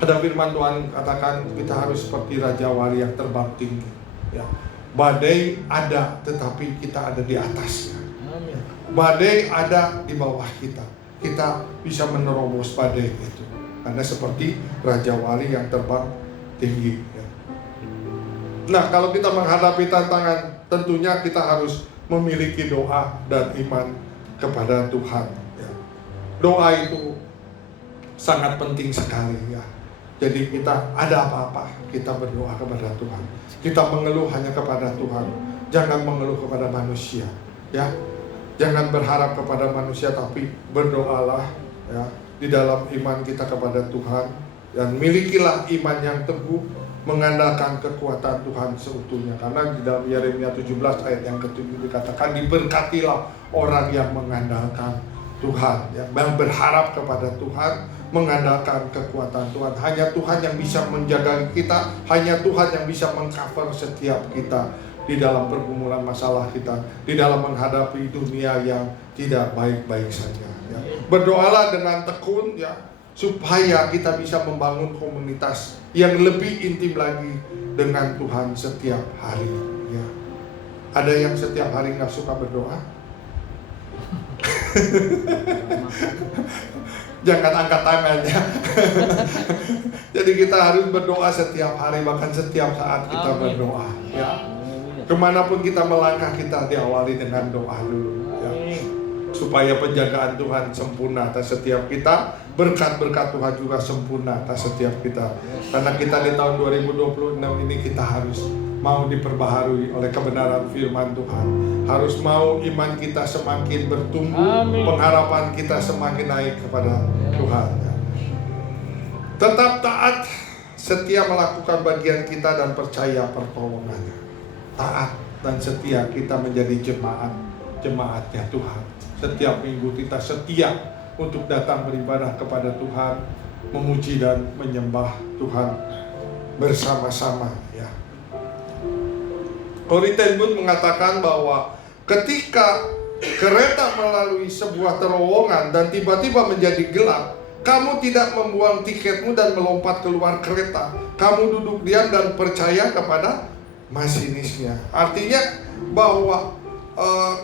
ada firman Tuhan katakan kita harus seperti Raja Wali yang terbang tinggi ya. Badai ada tetapi kita ada di atasnya. Badai ada di bawah kita. Kita bisa menerobos badai itu. Karena seperti Raja Wali yang terbang tinggi ya. Nah, kalau kita menghadapi tantangan, tentunya kita harus memiliki doa dan iman kepada Tuhan ya. Doa itu sangat penting sekali ya. Jadi kita ada apa-apa, kita berdoa kepada Tuhan. Kita mengeluh hanya kepada Tuhan. Jangan mengeluh kepada manusia ya. Jangan berharap kepada manusia, tapi berdoalah ya di dalam iman kita kepada Tuhan. Dan milikilah iman yang teguh, mengandalkan kekuatan Tuhan seutuhnya. Karena di dalam Yeremia 17 ayat yang ke-7 dikatakan, diberkatilah orang yang mengandalkan Tuhan, yang berharap kepada Tuhan, mengandalkan kekuatan Tuhan. Hanya Tuhan yang bisa menjaga kita, hanya Tuhan yang bisa mengcover setiap kita di dalam pergumulan masalah kita, di dalam menghadapi dunia yang tidak baik-baik saja ya. Berdoalah dengan tekun ya, supaya kita bisa membangun komunitas yang lebih intim lagi dengan Tuhan setiap hari ya. Ada yang setiap hari nggak suka berdoa? Jangan angkat tangan ya. Jadi kita harus berdoa setiap hari, bahkan setiap saat kita berdoa ya. Kemanapun kita melangkah, kita diawali dengan doa dulu ya. Supaya penjagaan Tuhan sempurna atas setiap kita, berkat-berkat Tuhan juga sempurna atas setiap kita. Karena kita di tahun 2026 ini kita harus mau diperbaharui oleh kebenaran firman Tuhan. Harus mau iman kita semakin bertumbuh. Amin. Pengharapan kita semakin naik kepada Tuhan ya. Tetap taat, setia melakukan bagian kita dan percaya pertolongannya. Taat dan setia kita menjadi jemaatnya Tuhan. Setiap minggu kita setia untuk datang beribadah kepada Tuhan, memuji dan menyembah Tuhan bersama-sama ya. Corrie ten Boom mengatakan bahwa ketika kereta melalui sebuah terowongan dan tiba-tiba menjadi gelap, kamu tidak membuang tiketmu dan melompat keluar kereta. Kamu duduk diam dan percaya kepada masinisnya. Artinya bahwa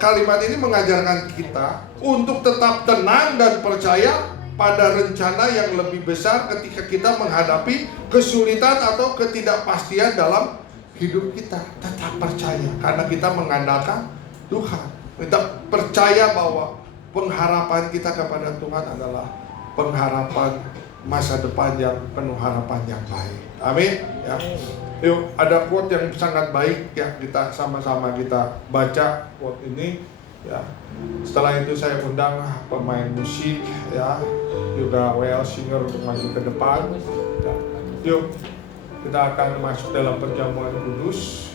kalimat ini mengajarkan kita untuk tetap tenang dan percaya pada rencana yang lebih besar ketika kita menghadapi kesulitan atau ketidakpastian dalam hidup kita. Tetap percaya karena kita mengandalkan Tuhan. Kita percaya bahwa pengharapan kita kepada Tuhan adalah pengharapan masa depan yang penuh harapan yang baik. Amin ya. Yuk, ada quote yang sangat baik ya, kita sama-sama kita baca quote ini ya. Setelah itu saya undang pemain musik ya, juga well singer untuk maju ke depan ya. Yuk, kita akan masuk dalam perjamuan kudus.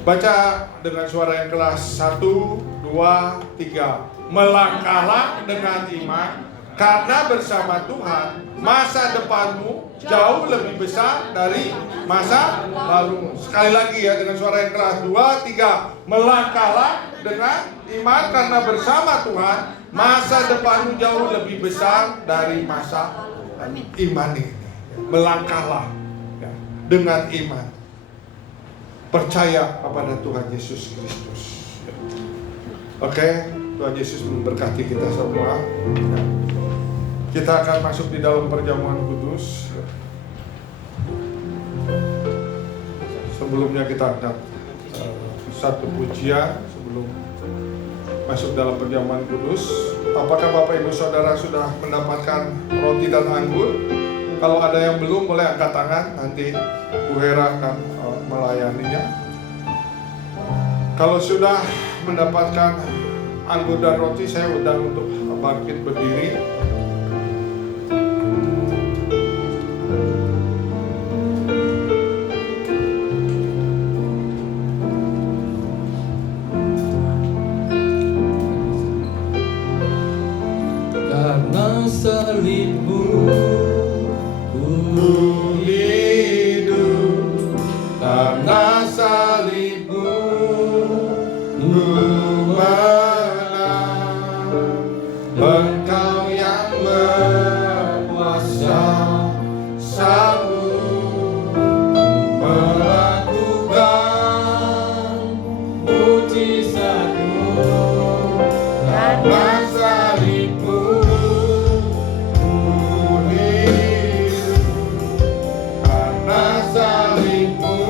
Baca dengan suara yang keras. 1, 2, 3. Melangkahlah dengan iman, Karena bersama Tuhan, masa depanmu jauh lebih besar dari masa lalumu. Sekali lagi ya, dengan suara yang keras. 2, 3. Melangkahlah dengan iman, karena bersama Tuhan, masa depanmu jauh lebih besar dari masa iman ini. Melangkahlah ya, dengan iman. Percaya kepada Tuhan Yesus Kristus. Oke, Tuhan Yesus memberkati kita semua. Kita akan masuk di dalam perjamuan kudus. Sebelumnya kita angkat satu pujian sebelum masuk dalam perjamuan kudus. Apakah Bapak Ibu Saudara sudah mendapatkan roti dan anggur? Kalau ada yang belum, boleh angkat tangan. Nanti Bu Hera akan melayaninya. Kalau sudah mendapatkan anggur dan roti, saya undang untuk bangkit berdiri. Karena salibmu Ku hidup, karena salibmu ku menang. Engkau yang berkuasa, sanggup melakukan mujizatmu. karena salibmu.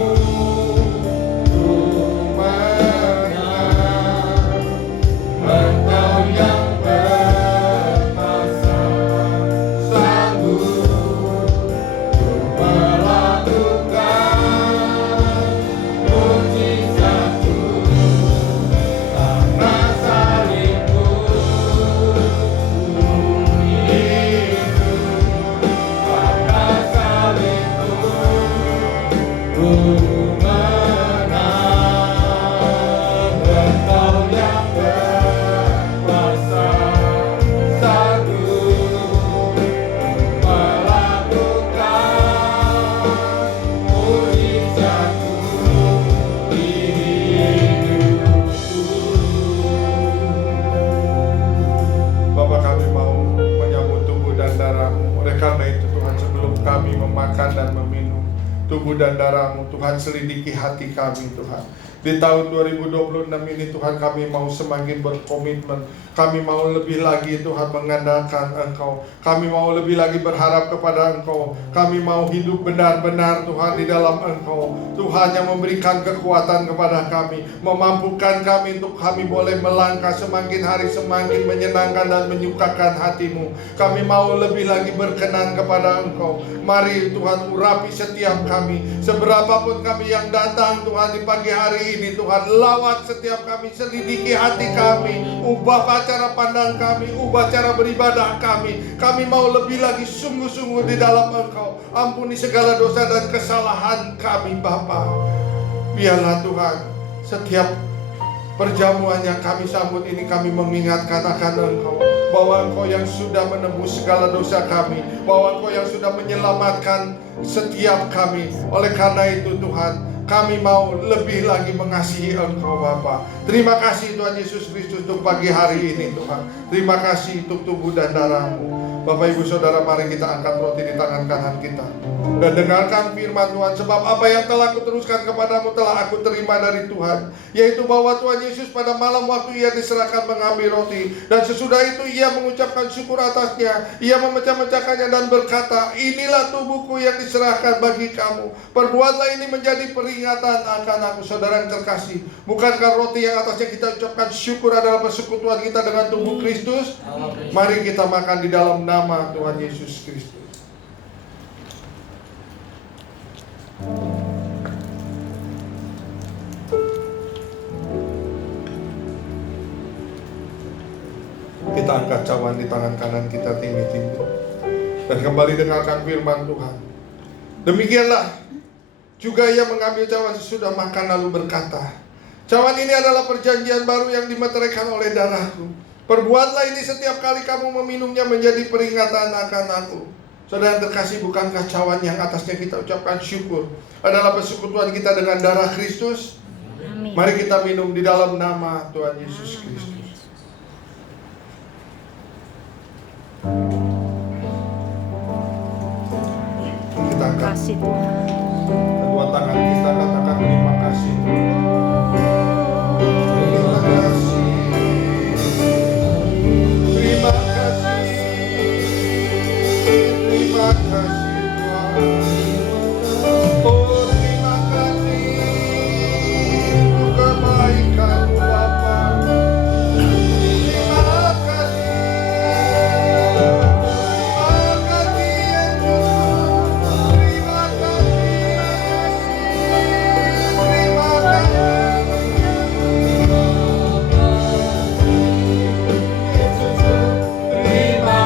Tubuh dan darah-Mu, Tuhan, selidiki hati kami, Tuhan. Di tahun 2026 ini, Tuhan, kami mau semakin berkomitmen. Kami mau lebih lagi, Tuhan, mengandalkan Engkau. Kami mau lebih lagi berharap kepada Engkau. Kami mau hidup benar-benar, Tuhan, di dalam Engkau. Tuhan yang memberikan kekuatan kepada kami, memampukan kami untuk kami boleh melangkah semakin hari semakin menyenangkan dan menyukakan hati-Mu. Kami mau lebih lagi berkenan kepada Engkau. Mari, Tuhan, urapi setiap kami. Seberapapun kami yang datang, Tuhan, di pagi hari ini, Tuhan, lawat setiap kami, selidiki hati kami, ubah cara pandang kami, ubah cara beribadah kami. Kami mau lebih lagi sungguh-sungguh di dalam Engkau. Ampuni segala dosa dan kesalahan kami, Bapa. Biarlah, Tuhan, setiap perjamuan yang kami sambut ini kami mengingatkan akan Engkau, bahwa Engkau yang sudah menembus segala dosa kami, bahwa Engkau yang sudah menyelamatkan setiap kami. Oleh karena itu, Tuhan, kami mau lebih lagi mengasihi Engkau, Bapa. Terima kasih, Tuhan Yesus Kristus, untuk pagi hari ini, Tuhan. Terima kasih untuk tubuh dan darah-Mu. Bapak, Ibu, Saudara, mari kita angkat roti di tangan kanan kita dan dengarkan firman Tuhan. Sebab apa yang telah kuteruskan kepadamu telah aku terima dari Tuhan, yaitu bahwa Tuhan Yesus pada malam waktu Ia diserahkan mengambil roti, dan sesudah itu Ia mengucapkan syukur atasnya. Ia memecah-mecahkannya dan berkata, inilah tubuhku yang diserahkan bagi kamu. Perbuatlah ini menjadi peringatan akan aku. Saudara yang terkasih, bukankah roti yang atasnya kita ucapkan syukur adalah persekutuan kita dengan tubuh Kristus? Mari kita makan di dalam nama Tuhan Yesus Kristus. Kita angkat cawan di tangan kanan kita tinggi-tinggi dan kembali dengarkan firman Tuhan. Demikianlah juga Ia mengambil cawan sesudah makan lalu berkata, cawan ini adalah perjanjian baru yang dimeteraikan oleh darahku. Perbuatlah ini setiap kali kamu meminumnya menjadi peringatan akan aku. Saudara yang terkasih, bukankah cawan yang atasnya kita ucapkan syukur adalah persekutuan kita dengan darah Kristus? Amin. Mari kita minum di dalam nama Tuhan Yesus Kristus. Kita angkat Kasih Tuhan. kedua tangan kita, katakan terima kasih. Terima kasih. Terima kasih. Terima kasih Tuhan. Oh, terima kasih untuk kebaikan Bapa. Terima kasih. Terima kasih Yesus. Terima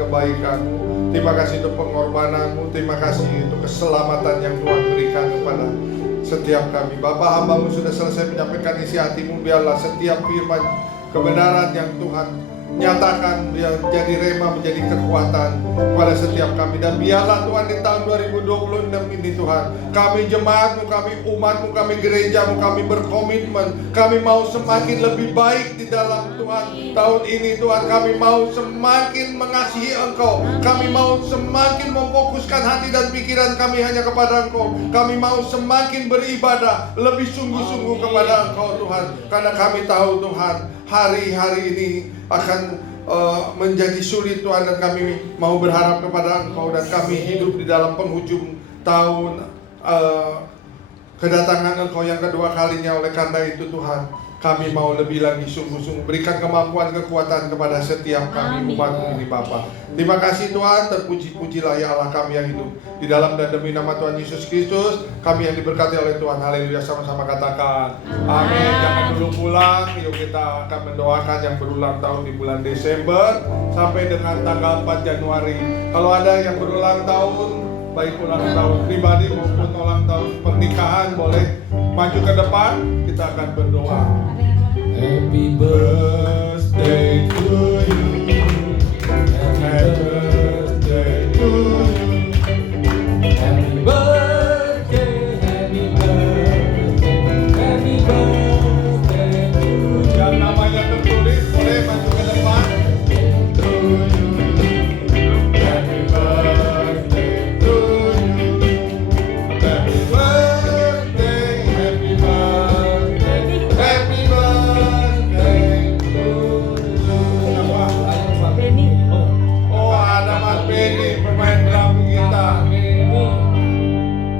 kebaikan-Mu. Terima kasih untuk pengorbanan-Mu. Terima kasih untuk keselamatan yang Tuhan berikan kepada setiap kami. Bapa, hamba-Mu sudah selesai menyampaikan isi hati-Mu. Biarlah setiap firman kebenaran yang Tuhan nyatakan biar jadi rema, menjadi kekuatan kepada setiap kami. Dan biarlah Tuhan di tahun 2026 ini Tuhan, kami jemaat-Mu, kami umat-Mu, kami gereja-Mu, kami berkomitmen, kami mau semakin lebih baik di dalam Tuhan. Tahun ini Tuhan, kami mau semakin mengasihi Engkau, kami mau semakin memfokuskan hati dan pikiran kami hanya kepada Engkau. Kami mau semakin beribadah lebih sungguh-sungguh kepada Engkau Tuhan, karena kami tahu Tuhan, hari-hari ini akan menjadi sulit Tuhan, dan kami mau berharap kepada Engkau, dan kami hidup di dalam penghujung tahun kedatangan Engkau yang kedua kalinya. Oleh karena itu Tuhan, kami mau lebih lagi sungguh-sungguh berikan kemampuan, kekuatan kepada setiap kami umat-Mu ini Bapa. Terima kasih Tuhan, terpuji-pujilah ya Allah kami yang hidup di dalam dan demi nama Tuhan Yesus Kristus, kami yang diberkati oleh Tuhan. Haleluya, sama-sama katakan amin. Jangan dulu pulang, yuk kita akan mendoakan yang berulang tahun di bulan Desember sampai dengan tanggal 4 Januari. Kalau ada yang berulang tahun, baik ulang tahun pribadi maupun ulang tahun pernikahan, boleh maju ke depan, kita akan berdoa. Happy birthday to you. Happy birthday to you. Happy birthday, happy birthday, happy birthday to you. Yang namanya tertulis boleh maju ke depan. To you. Happy birthday to you. Happy birthday, happy birthday, happy birthday to you. Apa? Benny. Oh, ada Mas Benny, pemain drum kita.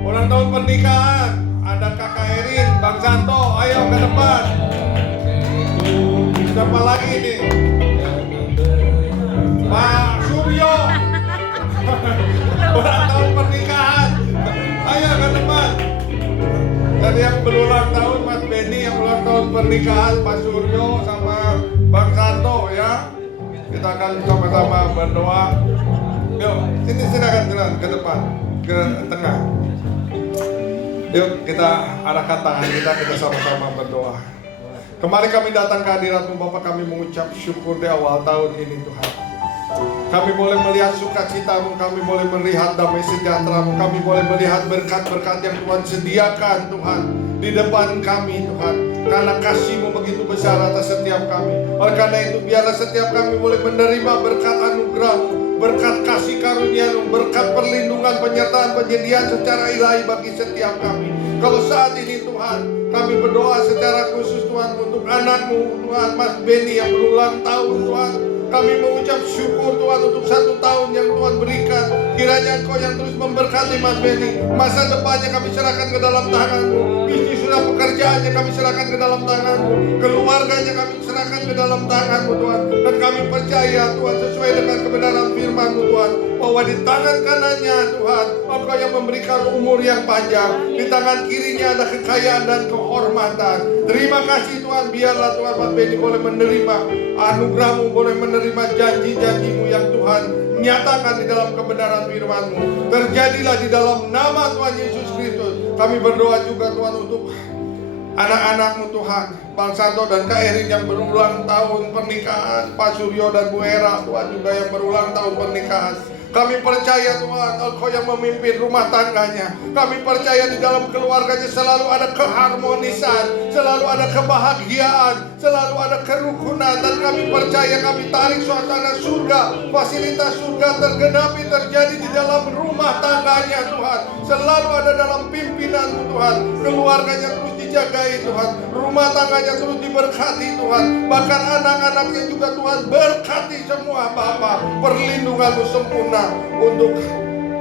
Ulang tahun pernikahan, ada Kakak Erin, Bang Santo, ayo ke depan. Siapa lagi nih? Pak Suryo. Ulang tahun pernikahan, ayo ke depan. Dan yang berulang tahun Mas Benny, yang ulang tahun pernikahan Pak Suryo sama Bang Santo ya. Kita akan sama-sama berdoa. Yuk, silakan ke depan, ke tengah. Yuk kita arahkan tangan kita sama-sama berdoa. Kemarin kami datang ke hadirat-Mu Bapa, kami mengucap syukur di awal tahun ini Tuhan. Kami boleh melihat sukacita-Mu, kami boleh melihat damai sejahtera-Mu, kami boleh melihat berkat-berkat yang Tuhan sediakan Tuhan di depan kami Tuhan. Karena kasih-Mu begitu besar atas setiap kami. Oleh karena itu biarlah setiap kami boleh menerima berkat anugerah-Mu, berkat kasih karunia-Mu, berkat perlindungan, penyertaan, penyediaan secara ilahi bagi setiap kami. Kalau saat ini Tuhan, kami berdoa secara khusus Tuhan untuk anak-Mu Tuhan, Mas Benny yang berulang tahun Tuhan. Kami mengucap syukur Tuhan untuk 1 tahun yang Tuhan berikan. Kiranya Engkau yang terus memberkati Mas Benny. Masa depannya kami serahkan ke dalam tangan-Mu. Bisnis sudah pekerjaannya kami serahkan ke dalam tangan-Mu. Keluarganya kami serahkan ke dalam tangan-Mu Tuhan. Dan kami percaya Tuhan sesuai dengan kebenaran firman-Mu Tuhan, bahwa di tangan kanannya Tuhan Engkau yang memberikan umur yang panjang, di tangan kirinya ada kekayaan dan kehormatan. Terima kasih Tuhan, biarlah Tuhan Mas Benny boleh menerima anugerah-Mu, boleh menerima janji-janji-Mu yang Tuhan nyatakan di dalam kebenaran firman-Mu. Terjadilah di dalam nama Tuhan Yesus Kristus. Kami berdoa juga Tuhan untuk anak-anak-Mu Tuhan, Bang Santo dan Kak Erin yang berulang tahun pernikahan, Pak Suryo dan Bu Hera Tuhan juga yang berulang tahun pernikahan. Kami percaya Tuhan, Engkau yang memimpin rumah tangganya. Kami percaya di dalam keluarganya selalu ada keharmonisan, selalu ada kebahagiaan, selalu ada kerukunan. Dan kami percaya, kami tarik suasana surga, fasilitas surga tergenapi terjadi di dalam rumah tangganya Tuhan. Selalu ada dalam pimpinan-Mu Tuhan. Keluarganya terus dijagai Tuhan, rumah tangganya terus diberkati Tuhan. Bahkan anak-anaknya juga Tuhan berkati semua Bapa. Perlindungan-Mu sempurna untuk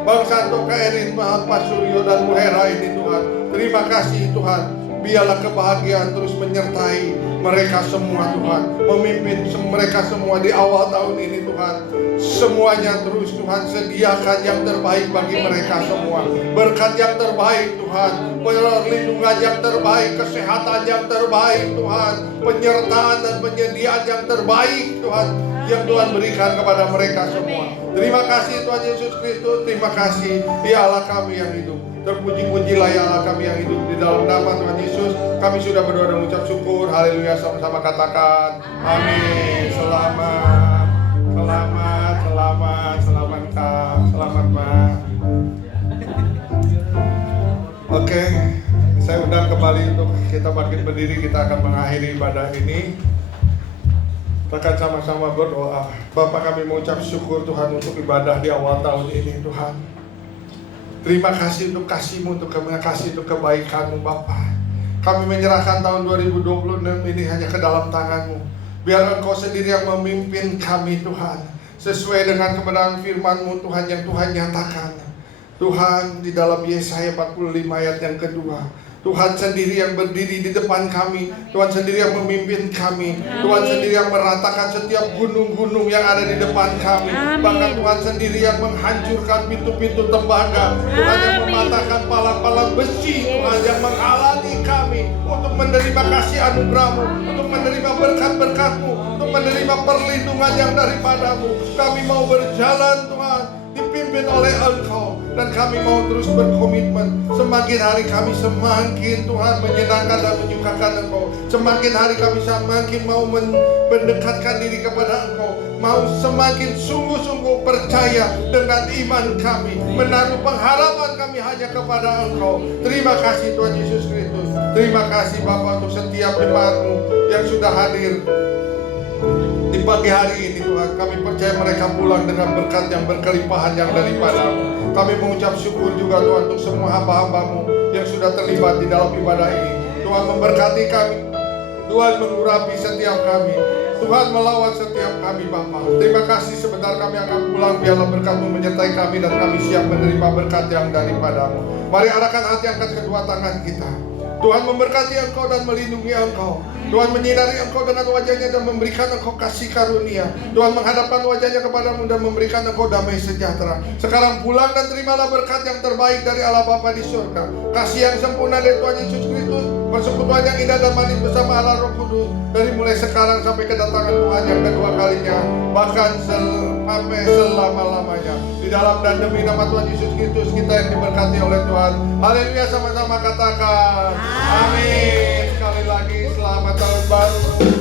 Bang Santo, Kak Erin, Pak Suryo dan Bu Hera ini Tuhan. Terima kasih Tuhan. Biarlah kebahagiaan terus menyertai mereka semua Tuhan. Memimpin mereka semua di awal tahun ini Tuhan. Semuanya terus Tuhan sediakan yang terbaik bagi mereka semua. Berkat yang terbaik Tuhan, perlindungan yang terbaik, kesehatan yang terbaik Tuhan, penyertaan dan penyediaan yang terbaik Tuhan, yang Tuhan berikan kepada mereka semua. Terima kasih Tuhan Yesus Kristus. Terima kasih ya Allah kami yang hidup. Terpuji-pujilah ya Allah kami yang hidup. Di dalam nama Tuhan Yesus kami sudah berdoa dan mengucap syukur. Haleluya, sama-sama katakan amin. Selamat, selamat, selamat, selamat Kak, selamat Mbak. Oke, saya undang kembali untuk kita bangkit berdiri. Kita akan mengakhiri ibadah ini. Kita sama-sama berdoa. Bapak, kami mengucap syukur Tuhan untuk ibadah di awal tahun ini Tuhan. Terima kasih untuk kasih-Mu, untuk kasih untuk kebaikan-Mu Bapak. Kami menyerahkan tahun 2026 ini hanya ke dalam tangan-Mu. Biar Engkau sendiri yang memimpin kami Tuhan, sesuai dengan kebenaran firman-Mu Tuhan yang Tuhan nyatakan. Tuhan, di dalam Yesaya 45 ayat yang kedua, Tuhan sendiri yang berdiri di depan kami. Tuhan sendiri yang memimpin kami. Tuhan sendiri yang meratakan setiap gunung-gunung yang ada di depan kami. Bahkan Tuhan sendiri yang menghancurkan pintu-pintu tembaga. Tuhan yang mematahkan palang-palang besi. Tuhan yang menghalangi kami untuk menerima kasih anugerah-Mu, untuk menerima berkat-berkat-Mu, untuk menerima perlindungan yang daripada-Mu. Kami mau berjalan Tuhan, dipimpin oleh Engkau. Dan kami mau terus berkomitmen. Semakin hari kami semakin Tuhan menyenangkan dan menyukakan Engkau. Semakin hari kami semakin mau mendekatkan diri kepada Engkau. Mau semakin sungguh-sungguh percaya dengan iman kami. Menaruh pengharapan kami hanya kepada Engkau. Terima kasih Tuhan Yesus Kristus. Terima kasih Bapa untuk setiap jemaat-Mu yang sudah hadir di pagi hari ini Tuhan. Kami percaya mereka pulang dengan berkat yang berkelimpahan yang daripada-Mu. Kami mengucap syukur juga Tuhan untuk semua hamba-hamba-Mu yang sudah terlibat di dalam ibadah ini. Tuhan memberkati kami, Tuhan mengurapi setiap kami, Tuhan melawat setiap kami Bapa. Terima kasih, sebentar kami akan pulang. Biarlah berkat-Mu menyertai kami dan kami siap menerima berkat yang daripada-Mu. Mari arahkan hati, angkat kedua tangan kita. Tuhan memberkati Engkau dan melindungi Engkau. Tuhan menyinari Engkau dengan wajah-Nya dan memberikan Engkau kasih karunia. Tuhan menghadapkan wajah-Nya kepadamu dan memberikan Engkau damai sejahtera. Sekarang pulang dan terimalah berkat yang terbaik dari Allah Bapa di surga. Kasih yang sempurna dari Tuhan Yesus Kristus, persekutuan yang indah dan manis bersama Allah Roh Kudus dari mulai sekarang sampai kedatangan Tuhan yang kedua kalinya, bahkan sampai selama-lamanya. Di dalam dan demi nama Tuhan Yesus Kristus kita yang diberkati oleh Tuhan. Haleluya, sama-sama katakan amin. Sekali lagi selamat tahun baru.